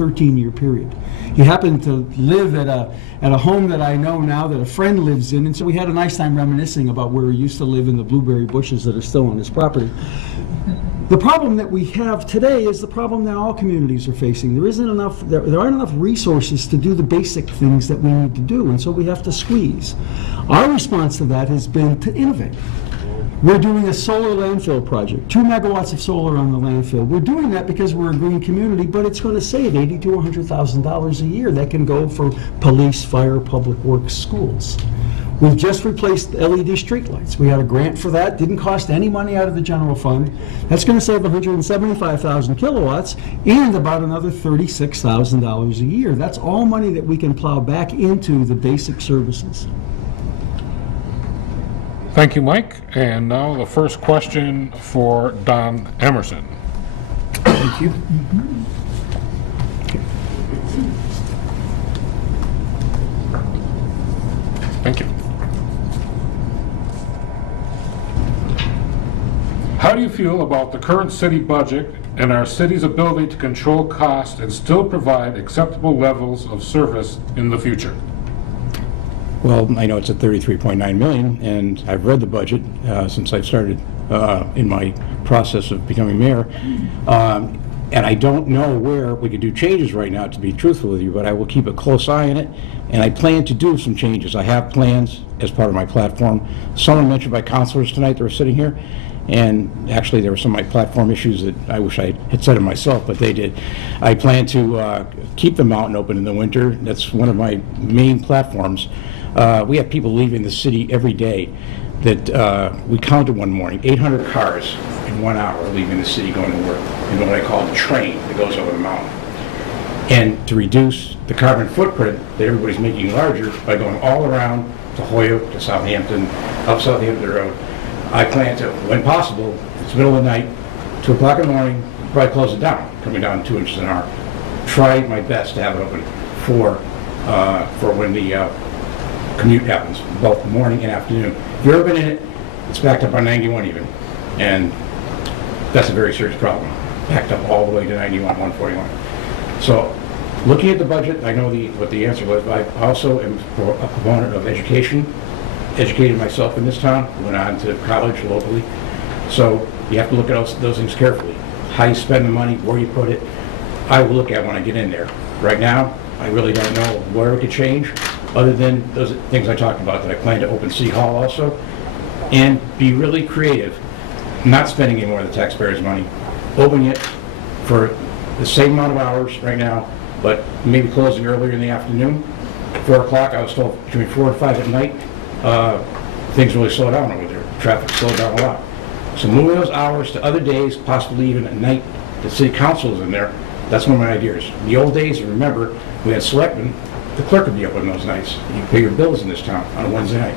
13-year period. He happened to live at a home that I know now that a friend lives in, and so we had a nice time reminiscing about where he used to live in the blueberry bushes that are still on his property. The problem that we have today is the problem that all communities are facing. There aren't enough resources to do the basic things that we need to do, and so we have to squeeze. Our response to that has been to innovate. We're doing a solar landfill project, 2 megawatts of solar on the landfill. We're doing that because we're a green community, but it's going to save $80,000 to $100,000 a year. That can go for police, fire, public works, schools. We've just replaced LED streetlights. We had a grant for that. Didn't cost any money out of the general fund. That's going to save 175,000 kilowatts and about another $36,000 a year. That's all money that we can plow back into the basic services. Thank you, Mike. And now the first question for Don Emerson. Thank you. Thank you. How do you feel about the current city budget and our city's ability to control costs and still provide acceptable levels of service in the future? Well, I know it's at $33.9 million, and I've read the budget since I've started in my process of becoming mayor. And I don't know where we could do changes right now, to be truthful with you, but I will keep a close eye on it, and I plan to do some changes. I have plans as part of my platform. Some were mentioned by councilors tonight that were sitting here, and actually there were some of my platform issues that I wish I had said it myself, but they did. I plan to keep the mountain open in the winter. That's one of my main platforms. We have people leaving the city every day that we counted one morning, 800 cars in 1 hour leaving the city going to work in what I call the train that goes over the mountain. And to reduce the carbon footprint that everybody's making larger by going all around to Hoyoke, to Southampton, up Southampton Road, I plan to, when possible, it's middle of the night, 2 o'clock in the morning, probably close it down, coming down 2 inches an hour. Try my best to have it open for when the commute happens, both morning and afternoon. If you've ever been in it, it's backed up on 91 even, and that's a very serious problem. Backed up all the way to 91, 141. So, looking at the budget, I know what the answer was, but I also am a proponent of education. Educated myself in this town, went on to college locally. So, you have to look at those things carefully. How you spend the money, where you put it, I will look at when I get in there. Right now, I really don't know where it could change, other than those things I talked about, that I plan to open City Hall also, and be really creative, not spending any more of the taxpayers' money, opening it for the same amount of hours right now, but maybe closing earlier in the afternoon. 4 o'clock, I was told between 4 and 5 at night, things really slow down over there. Traffic slowed down a lot. So moving those hours to other days, possibly even at night, the city council is in there. That's one of my ideas. In the old days, remember, we had selectmen, the clerk would be open those nights. You pay your bills in this town on a Wednesday night.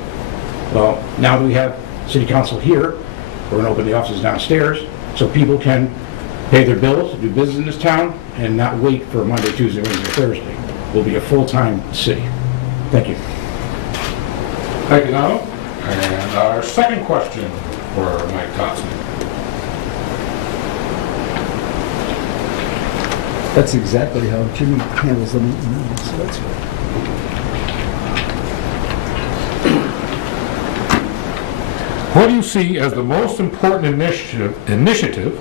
Well, now that we have city council here, we're going to open the offices downstairs so people can pay their bills, do business in this town, and not wait for Monday, Tuesday, Wednesday, Thursday. We'll be a full-time city. Thank you. Thank you, Donald. And our second question for Mike Thompson. That's exactly how Jimmy handles the meeting now, so that's good. What do you see as the most important initiative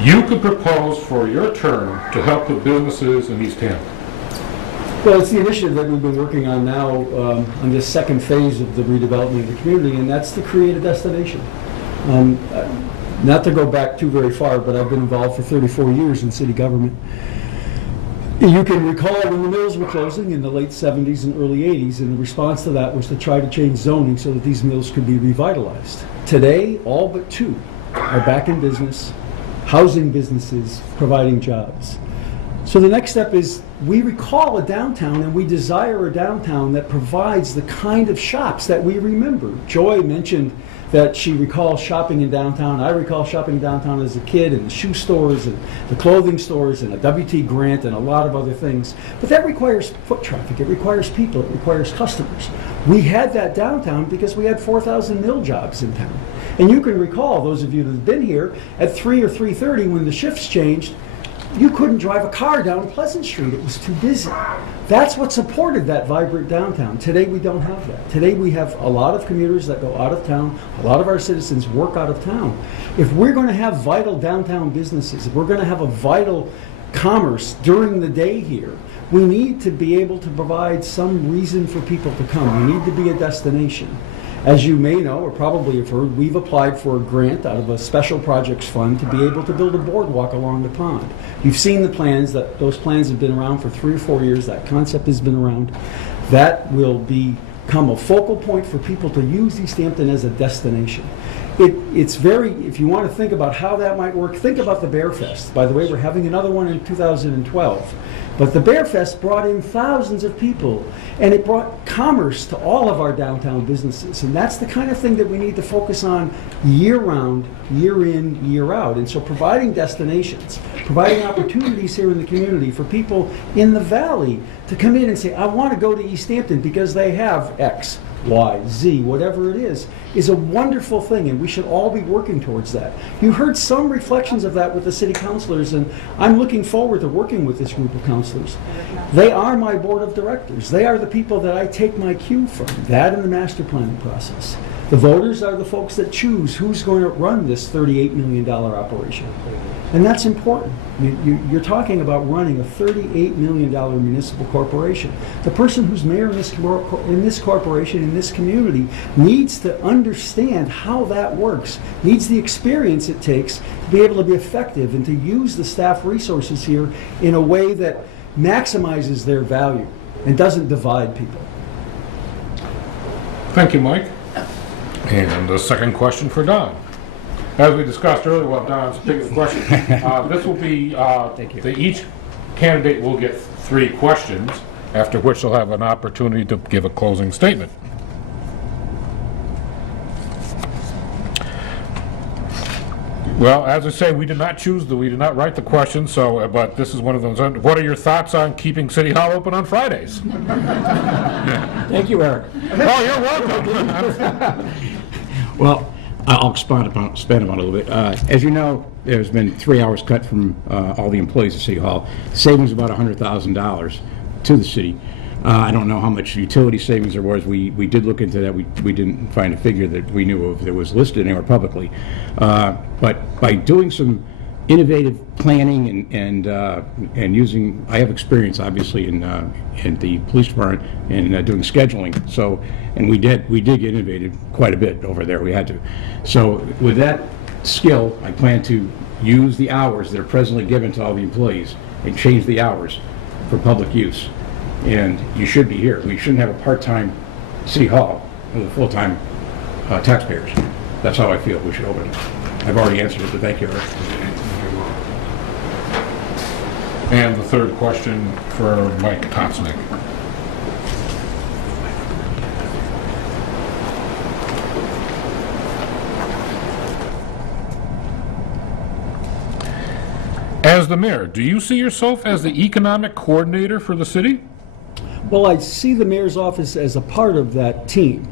you could propose for your term to help the businesses in Easthampton? Well, it's the initiative that we've been working on now on this second phase of the redevelopment of the community, and that's to create a destination. Not to go back too very far, but I've been involved for 34 years in city government. You can recall when the mills were closing in the late 70s and early 80s, and the response to that was to try to change zoning so that these mills could be revitalized. Today, all but 2 are back in business, housing businesses, providing jobs. So the next step is we recall a downtown, and we desire a downtown that provides the kind of shops that we remember. Joy mentioned that she recalls shopping in downtown. I recall shopping downtown as a kid in the shoe stores and the clothing stores and a WT Grant and a lot of other things. But that requires foot traffic. It requires people. It requires customers. We had that downtown because we had 4,000 mill jobs in town. And you can recall, those of you that have been here, at 3 or 3:30 when the shifts changed, you couldn't drive a car down Pleasant Street. It was too busy. That's what supported that vibrant downtown. Today we don't have that. Today we have a lot of commuters that go out of town. A lot of our citizens work out of town. If we're going to have vital downtown businesses, if we're going to have a vital commerce during the day here, we need to be able to provide some reason for people to come. We need to be a destination. As you may know, or probably have heard, we've applied for a grant out of a special projects fund to be able to build a boardwalk along the pond. You've seen the plans. Those plans have been around for 3 or 4 years. That concept has been around. That will become a focal point for people to use Easthampton as a destination. It's very, if you want to think about how that might work, think about the Bear Fest. By the way, we're having another one in 2012. But the Bear Fest brought in thousands of people, and it brought commerce to all of our downtown businesses. And that's the kind of thing that we need to focus on year-round, year in, year out. And so providing destinations, providing opportunities here in the community for people in the valley to come in and say, I want to go to Easthampton because they have X, Y, Z, whatever it is a wonderful thing, and we should all be working towards that. You heard some reflections of that with the city councilors, and I'm looking forward to working with this group of councilors. They are my board of directors. They are the people that I take my cue from, that and the master planning process. The voters are the folks that choose who's going to run this $38 million operation. And that's important. You're talking about running a $38 million municipal corporation. The person who's mayor in this corporation, in this community, needs to understand how that works, needs the experience it takes to be able to be effective and to use the staff resources here in a way that maximizes their value and doesn't divide people. Thank you, Mike. And the second question for Don. As we discussed earlier, while Don's picking the question, this will be, each candidate will get 3 questions, after which they'll have an opportunity to give a closing statement. Well, as I say, we did not write the questions, so, but this is one of those. What are your thoughts on keeping City Hall open on Fridays? Thank you, Eric. Oh, you're welcome. Well, I'll expand upon it a little bit. As you know, there's been 3 hours cut from all the employees at City Hall. Savings about $100,000 to the city. I don't know how much utility savings there was. We did look into that. We didn't find a figure that we knew of that was listed anywhere publicly. But by doing some innovative planning and using, I have experience obviously in the police department and doing scheduling. So, and we did get innovative quite a bit over there. We had to. So with that skill, I plan to use the hours that are presently given to all the employees and change the hours for public use. And you should be here. We shouldn't have a part-time City Hall with full-time taxpayers. That's how I feel we should open it. I've already answered it, but thank you, Eric. And the third question for Mike Totsnick. As the mayor, do you see yourself as the economic coordinator for the city? Well, I see the mayor's office as a part of that team.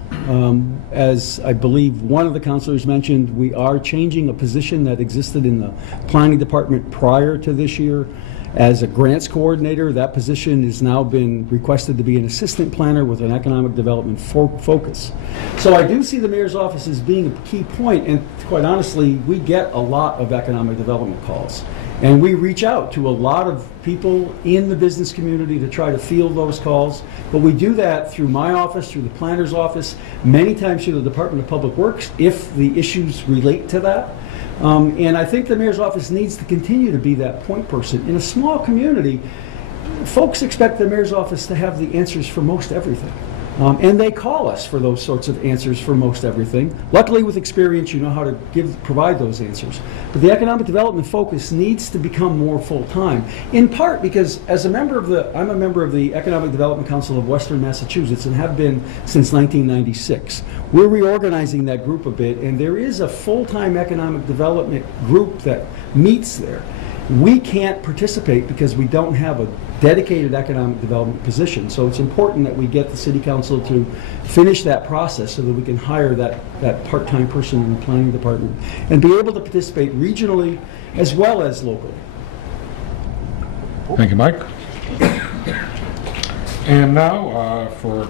As I believe one of the councilors mentioned, we are changing a position that existed in the planning department prior to this year. As a grants coordinator, that position has now been requested to be an assistant planner with an economic development focus. So I do see the mayor's office as being a key point, and quite honestly, we get a lot of economic development calls. And we reach out to a lot of people in the business community to try to field those calls. But we do that through my office, through the planner's office, many times through the Department of Public Works, if the issues relate to that. And I think the mayor's office needs to continue to be that point person. In a small community, folks expect the mayor's office to have the answers for most everything. And they call us for those sorts of answers for most everything. Luckily, with experience, you know how to provide those answers. But the economic development focus needs to become more full-time, in part because as I'm a member of the Economic Development Council of Western Massachusetts and have been since 1996. We're reorganizing that group a bit, and there is a full-time economic development group that meets there. We can't participate because we don't have a dedicated economic development position. So it's important that we get the city council to finish that process so that we can hire that part-time person in the planning department and be able to participate regionally as well as locally. Thank you, Mike. And now for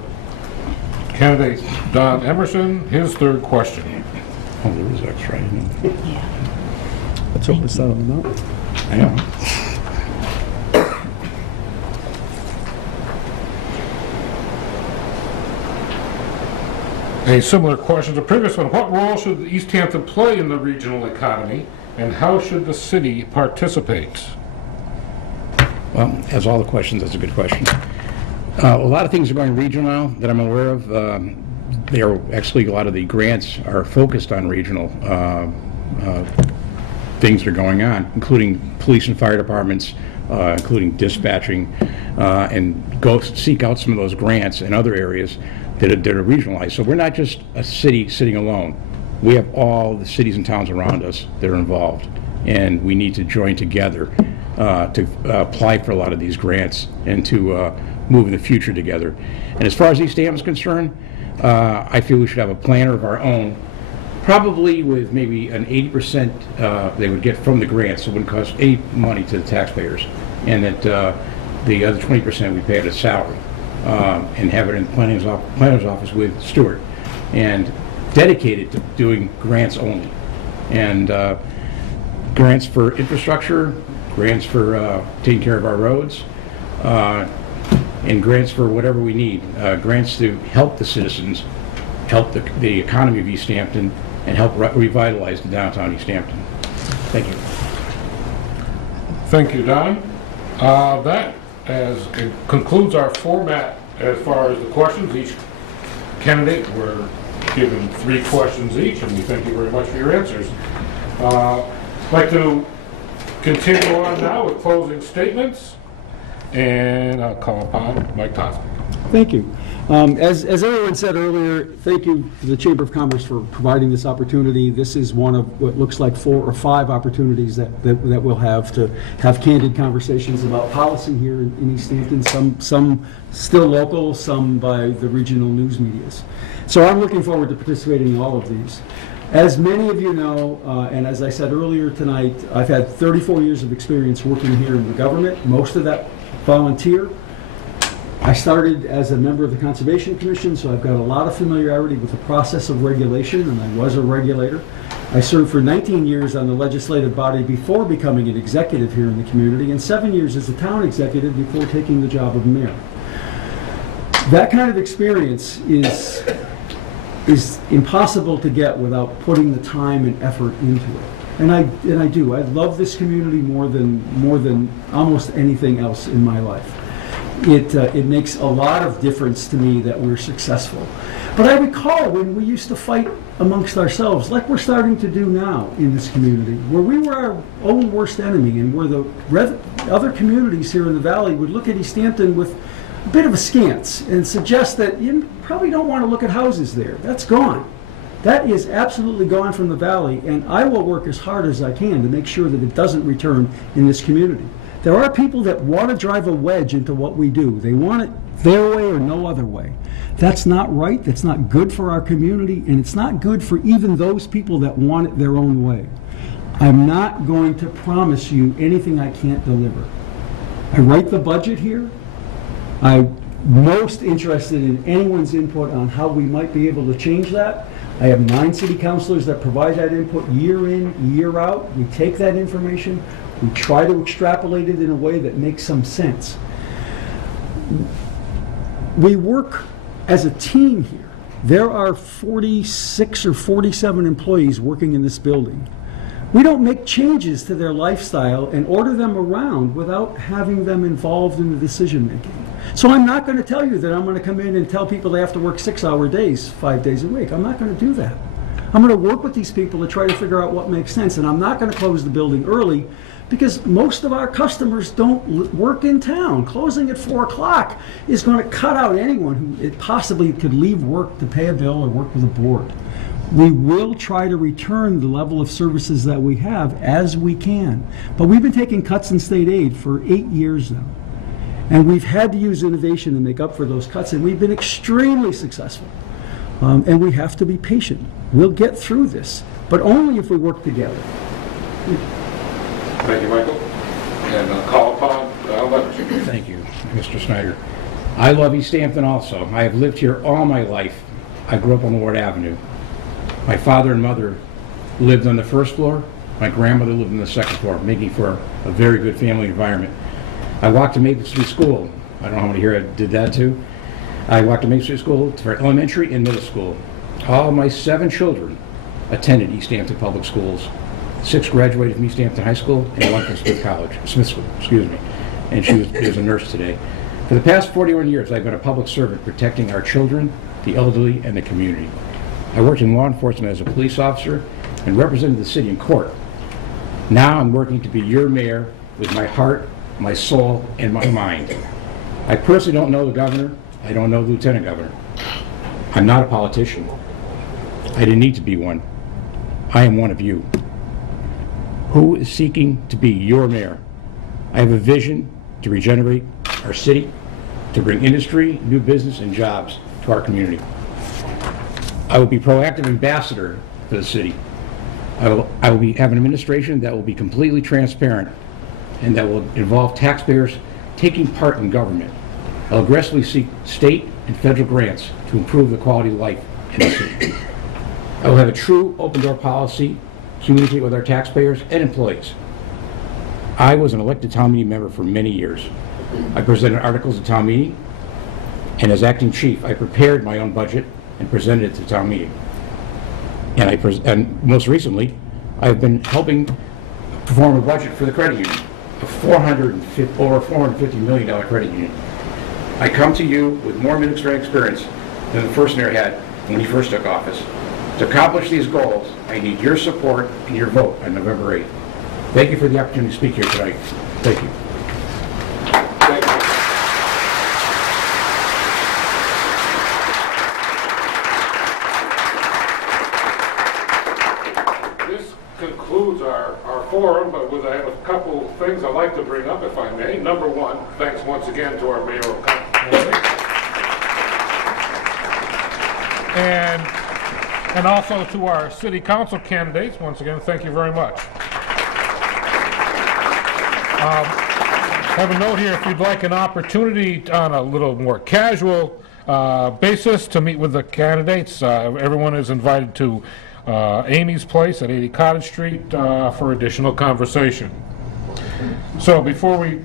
candidate Don Emerson, his third question. Oh, there is extra, isn't it? Let's hope it's not on the mountain. I know. A similar question to the previous one. What role should Easthampton play in the regional economy, and how should the city participate? Well, as all the questions, that's a good question. A lot of things are going regional now that I'm aware of. They are actually, a lot of the grants are focused on regional things that are going on, including police and fire departments, including dispatching, and go seek out some of those grants in other areas that are regionalized. So we're not just a city sitting alone. We have all the cities and towns around us that are involved, and we need to join together to apply for a lot of these grants and to move in the future together. And as far as Easthampton is concerned, I feel we should have a planner of our own, probably with maybe an 80% they would get from the grants, so it wouldn't cost any money to the taxpayers, and that the other 20% we pay at a salary, and have it in the planner's office with Stuart, and dedicated to doing grants only. And grants for infrastructure, grants for taking care of our roads, and grants for whatever we need. Grants to help the citizens, help the economy of Easthampton, and help revitalize the downtown Easthampton. Thank you. Thank you, Don. That concludes our format as far as the questions. Each candidate were given 3 questions each, and we thank you very much for your answers. I'd like to continue on now with closing statements, and I'll call upon Mike Thompson. Thank you. As everyone said earlier, thank you to the Chamber of Commerce for providing this opportunity. This is one of what looks like 4 or 5 opportunities that we'll have to have candid conversations about policy here in Easthampton, some still local, some by the regional news medias. So I'm looking forward to participating in all of these. As many of you know, and as I said earlier tonight, I've had 34 years of experience working here in the government, most of that volunteer. I started as a member of the Conservation Commission, so I've got a lot of familiarity with the process of regulation, and I was a regulator. I served for 19 years on the legislative body before becoming an executive here in the community, and 7 years as a town executive before taking the job of mayor. That kind of experience is impossible to get without putting the time and effort into it. And I do. I love this community more than almost anything else in my life. It makes a lot of difference to me that we're successful. But I recall when we used to fight amongst ourselves, like we're starting to do now in this community, where we were our own worst enemy, and where the other communities here in the valley would look at Easthampton with a bit of askance and suggest that you probably don't want to look at houses there. That's gone. That is absolutely gone from the valley, and I will work as hard as I can to make sure that it doesn't return in this community. There are people that want to drive a wedge into what we do. They want it their way or no other way. That's not right, that's not good for our community, and it's not good for even those people that want it their own way. I'm not going to promise you anything I can't deliver. I write the budget here. I'm most interested in anyone's input on how we might be able to change that. I have 9 city councilors that provide that input year in, year out. We take that information, we try to extrapolate it in a way that makes some sense. We work as a team here. There are 46 or 47 employees working in this building. We don't make changes to their lifestyle and order them around without having them involved in the decision making. So I'm not going to tell you that I'm going to come in and tell people they have to work 6-hour days, 5 days a week. I'm not going to do that. I'm going to work with these people to try to figure out what makes sense, and I'm not going to close the building early because most of our customers don't work in town. Closing at 4 o'clock is going to cut out anyone who possibly could leave work to pay a bill or work with a board. We will try to return the level of services that we have as we can. But we've been taking cuts in state aid for 8 years now. And we've had to use innovation to make up for those cuts, and we've been extremely successful. And we have to be patient. We'll get through this, but only if we work together. Thank you, Michael. And I'll call upon Thank you, Mr. Snyder. I love Easthampton also. I have lived here all my life. I grew up on Ward Avenue. My father and mother lived on the first floor. My grandmother lived on the second floor, making for a very good family environment. I walked to Maple Street School. I don't know how many here did that too. I walked to Maple Street School for elementary and middle school. All my 7 children attended Easthampton Public Schools. 6 graduated from Easthampton High School and 1 from Smith School, excuse me. And she is a nurse today. For the past 41 years, I've been a public servant protecting our children, the elderly, and the community. I worked in law enforcement as a police officer and represented the city in court. Now I'm working to be your mayor with my heart, my soul, and my mind. I personally don't know the governor. I don't know the lieutenant governor. I'm not a politician. I didn't need to be one. I am one of you. Who is seeking to be your mayor? I have a vision to regenerate our city, to bring industry, new business, and jobs to our community. I will be proactive ambassador for the city. I will have an administration that will be completely transparent and that will involve taxpayers taking part in government. I'll aggressively seek state and federal grants to improve the quality of life in the city. I will have a true open door policy, communicate with our taxpayers and employees. I was an elected town meeting member for many years. I presented articles at town meeting, and as acting chief, I prepared my own budget and presented it to town meeting. And most recently, I've been helping perform a budget for the credit union, over $450 million credit union. I come to you with more administrative experience than the first mayor had when he first took office. To accomplish these goals, I need your support and your vote on November 8th. Thank you for the opportunity to speak here tonight. Thank you. This concludes our forum, but I have a couple things I'd like to bring up, if I may. Number one, thanks once again to our mayoral council. And also to our city council candidates, once again, thank you very much. Have a note here, if you'd like an opportunity on a little more casual basis to meet with the candidates, everyone is invited to Amy's place at 80 Cottage Street for additional conversation. So before we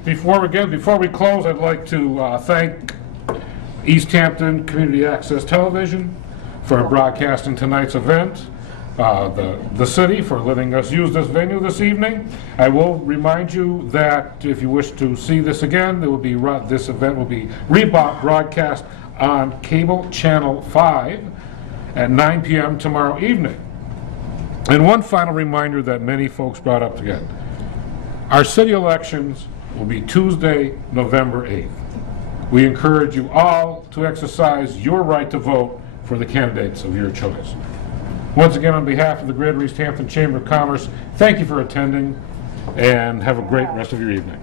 close, I'd like to thank Easthampton Community Access Television for broadcasting tonight's event, the city for letting us use this venue this evening. I will remind you that if you wish to see this again, this event will be rebroadcast on cable channel 5 at 9 p.m. tomorrow evening. And one final reminder that many folks brought up again. Our city elections will be Tuesday, November 8th. We encourage you all to exercise your right to vote for the candidates of your choice. Once again, on behalf of the Greater Easthampton Chamber of Commerce, thank you for attending and have a great rest of your evening.